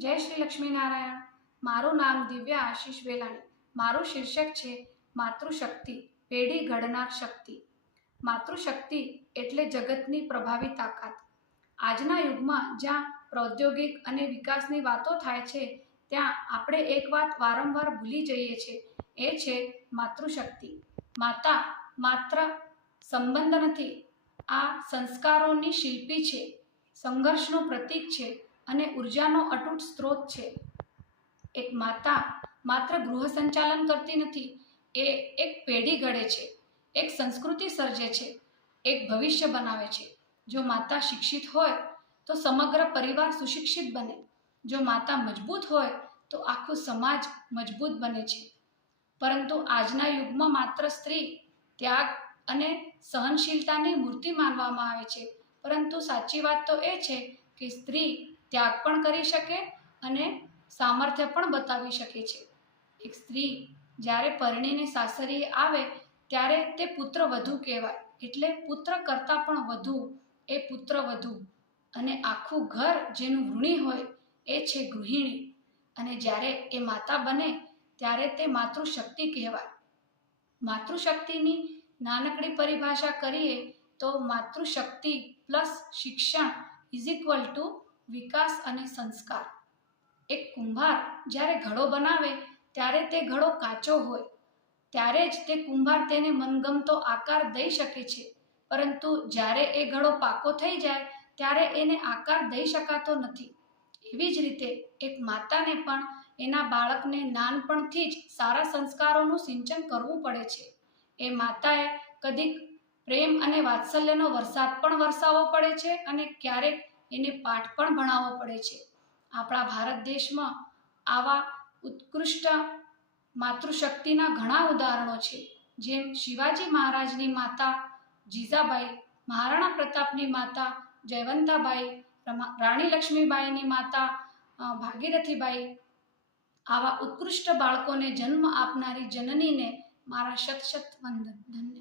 જય શ્રી લક્ષ્મીનારાયણ. મારું નામ દિવ્યા આશીષ વેલાણી. મારું શીર્ષક છે માતૃશક્તિ, પેઢી ઘડનાર શક્તિ. માતૃશક્તિ એટલે જગતની પ્રભાવી તાકાત. આજના યુગમાં જ્યાં પ્રૌદ્યોગિક અને વિકાસની વાતો થાય છે, ત્યાં આપણે એક વાત વારંવાર ભૂલી જઈએ છીએ, એ છે માતૃશક્તિ. માતા માત્ર સંબંધ નથી, આ સંસ્કારોની શિલ્પી છે, સંઘર્ષનું પ્રતીક છે અને ઉર્જાનો અતૂટ સ્ત્રોત છે. એક માતા માત્ર ગૃહ સંચાલન કરતી નથી, એ એક પેઢી ઘડે છે, એક સંસ્કૃતિ સર્જે છે, એક ભવિષ્ય બનાવે છે. જો માતા શિક્ષિત હોય તો સમગ્ર પરિવાર સુશિક્ષિત બને. જો માતા મજબૂત હોય તો આખું સમાજ મજબૂત બને છે. પરંતુ આજના યુગમાં માત્ર સ્ત્રી ત્યાગ અને સહનશીલતાની મૂર્તિ માનવામાં આવે છે. પરંતુ સાચી વાત તો એ છે કે સ્ત્રી ત્યાગ પણ કરી શકે અને સામર્થ્ય પણ બતાવી શકે છે. એક સ્ત્રી જ્યારે પરણીને સાસરીએ આવે ત્યારે તે પુત્રવધુ કહેવાય. એટલે પુત્ર કરતાં પણ વધુ એ પુત્રવધુ. અને આખું ઘર જેનું ઋણી હોય એ છે ગૃહિણી. અને જ્યારે એ માતા બને ત્યારે તે માતૃશક્તિ કહેવાય. માતૃશક્તિની નાનકડી પરિભાષા કરીએ તો માતૃશક્તિ પ્લસ શિક્ષણ ઇઝ ઇક્વલ ટુ વિકાસ અને સંસ્કાર. એક કુંભાર જ્યારે ઘડો બનાવે ત્યારે તે ઘડો કાચો હોય ત્યારે જ તે કુંભાર તેને મનગમતો આકાર દઈ શકે છે. પરંતુ જ્યારે એ ઘડો પાકો થઈ જાય ત્યારે એને આકાર દઈ શકાતો નથી. એવી જ રીતે એક માતાને પણ એના બાળકને નાનપણથી જ સારા સંસ્કારોનું સિંચન કરવું પડે છે. એ માતાએ કદીક પ્રેમ અને વાત્સલ્યનો વરસાદ પણ વરસાવવો પડે છે અને ક્યારેક એને પાઠ પણ ભણાવવો પડે છે. આપણા ભારત દેશમાં આવા ઉત્કૃષ્ટ માતૃશક્તિના ઘણા ઉદાહરણો છે. જેમ શિવાજી મહારાજની માતા જીજાબાઈ, મહારાણા પ્રતાપની માતા જયવંતાબાઈ, રાણી લક્ષ્મીબાઈની માતા ભાગીરથીબાઈ. આવા ઉત્કૃષ્ટ બાળકોને જન્મ આપનારી જનનીને મારા શત શત વંદન. ધન્યવાદ.